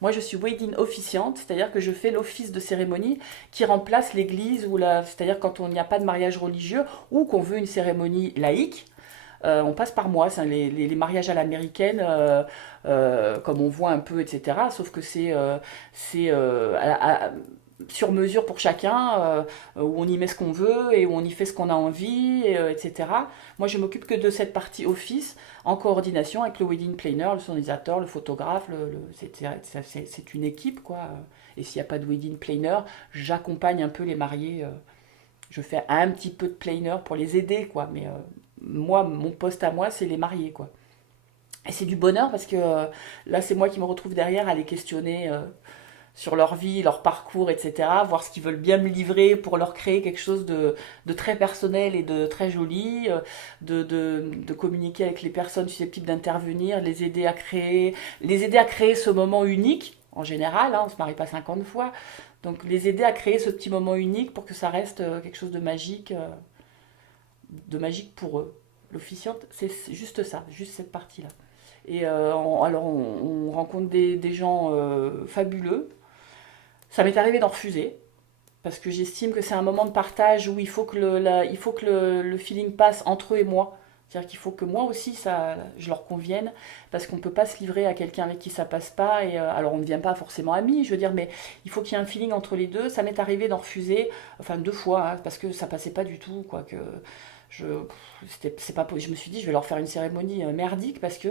Moi, je suis wedding officiante, c'est-à-dire que je fais l'office de cérémonie qui remplace l'église ou c'est-à-dire quand on n'y a pas de mariage religieux ou qu'on veut une cérémonie laïque. On passe par moi, c'est les mariages à l'américaine, comme on voit un peu, etc. Sauf que c'est sur mesure pour chacun, où on y met ce qu'on veut et où on y fait ce qu'on a envie, etc. Moi, je m'occupe que de cette partie office, en coordination avec le wedding planner, le sonorisateur, le photographe, c'est une équipe, quoi. Et s'il n'y a pas de wedding planner, j'accompagne un peu les mariés. Je fais un petit peu de planner pour les aider, quoi. Mais moi, mon poste à moi, c'est les mariés, quoi. Et c'est du bonheur parce que là, c'est moi qui me retrouve derrière à les questionner sur leur vie, leur parcours, etc. Voir ce qu'ils veulent bien me livrer pour leur créer quelque chose de très personnel et de très joli, de communiquer avec les personnes susceptibles d'intervenir, les aider à créer ce moment unique. En général, hein, on ne se marie pas 50 fois. Donc les aider à créer ce petit moment unique pour que ça reste quelque chose de magique pour eux. L'officiante, c'est juste ça, juste cette partie-là. Et alors on rencontre des gens fabuleux. Ça m'est arrivé d'en refuser parce que j'estime que c'est un moment de partage où il faut que il faut que le feeling passe entre eux et moi. C'est-à-dire qu'il faut que moi aussi, je leur convienne, parce qu'on ne peut pas se livrer à quelqu'un avec qui ça passe pas. Et alors on ne devient pas forcément amis, je veux dire, mais il faut qu'il y ait un feeling entre les deux. Ça m'est arrivé d'en refuser, enfin 2 fois, hein, parce que ça passait pas du tout, quoi. Que je, c'est pas, je me suis dit, je vais leur faire une cérémonie merdique parce que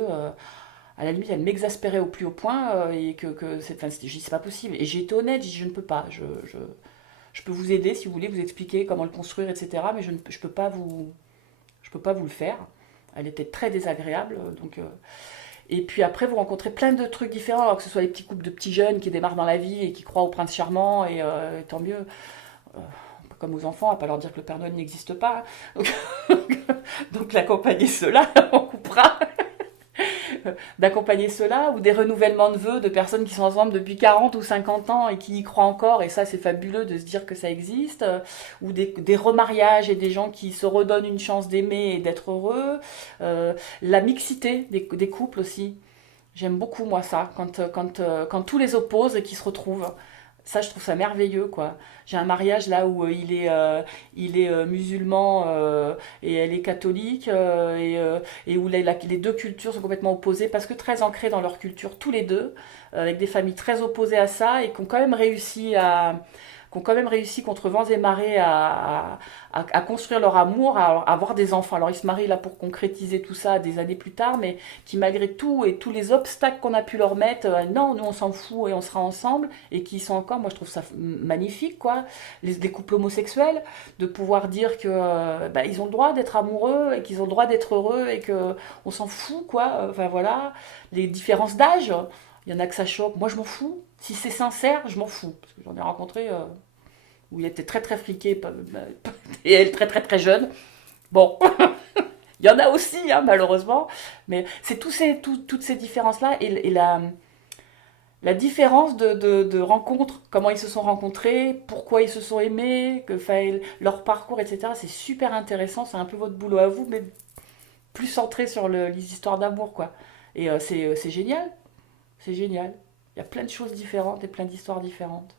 à la limite, elle m'exaspérait au plus haut point et j'ai dit, c'est pas possible. Et j'ai été honnête, j'ai dit, je ne peux pas. Je peux vous aider si vous voulez, vous expliquer comment le construire, etc. Mais je peux pas vous le faire. Elle était très désagréable. Et puis après, vous rencontrez plein de trucs différents, alors que ce soit les petits couples de petits jeunes qui démarrent dans la vie et qui croient au prince charmant, et tant mieux. Euh, comme aux enfants, à pas leur dire que le Père Noël n'existe pas. Donc, donc l'accompagner cela, on coupera. D'accompagner cela, ou des renouvellements de vœux de personnes qui sont ensemble depuis 40 ou 50 ans et qui y croient encore, et ça c'est fabuleux de se dire que ça existe, ou des remariages et des gens qui se redonnent une chance d'aimer et d'être heureux, la mixité des couples aussi. J'aime beaucoup moi ça, quand tous les opposent et qui se retrouvent. Ça, je trouve ça merveilleux, quoi. J'ai un mariage là où il est musulman et elle est catholique et où les deux cultures sont complètement opposées parce que très ancrées dans leur culture, tous les deux, avec des familles très opposées à ça et qui ont quand même réussi contre vents et marées à construire leur amour, à avoir des enfants. Alors ils se marient là pour concrétiser tout ça des années plus tard, mais qui malgré tout et tous les obstacles qu'on a pu leur mettre, non, nous on s'en fout et on sera ensemble, et qui sont encore, moi je trouve ça magnifique, quoi. Les couples homosexuels, de pouvoir dire que bah, ils ont le droit d'être amoureux et qu'ils ont le droit d'être heureux et que on s'en fout, quoi. Enfin voilà, les différences d'âge. Il y en a que ça choque. Moi, je m'en fous. Si c'est sincère, je m'en fous. Parce que j'en ai rencontré où il était très très friqué et elle très très très jeune. Bon, il y en a aussi, hein, malheureusement. Mais c'est toutes ces différences-là et la différence de rencontres, comment ils se sont rencontrés, pourquoi ils se sont aimés, leur parcours, etc. C'est super intéressant. C'est un peu votre boulot à vous, mais plus centré sur les histoires d'amour, quoi. Et c'est génial. C'est génial. Il y a plein de choses différentes et plein d'histoires différentes.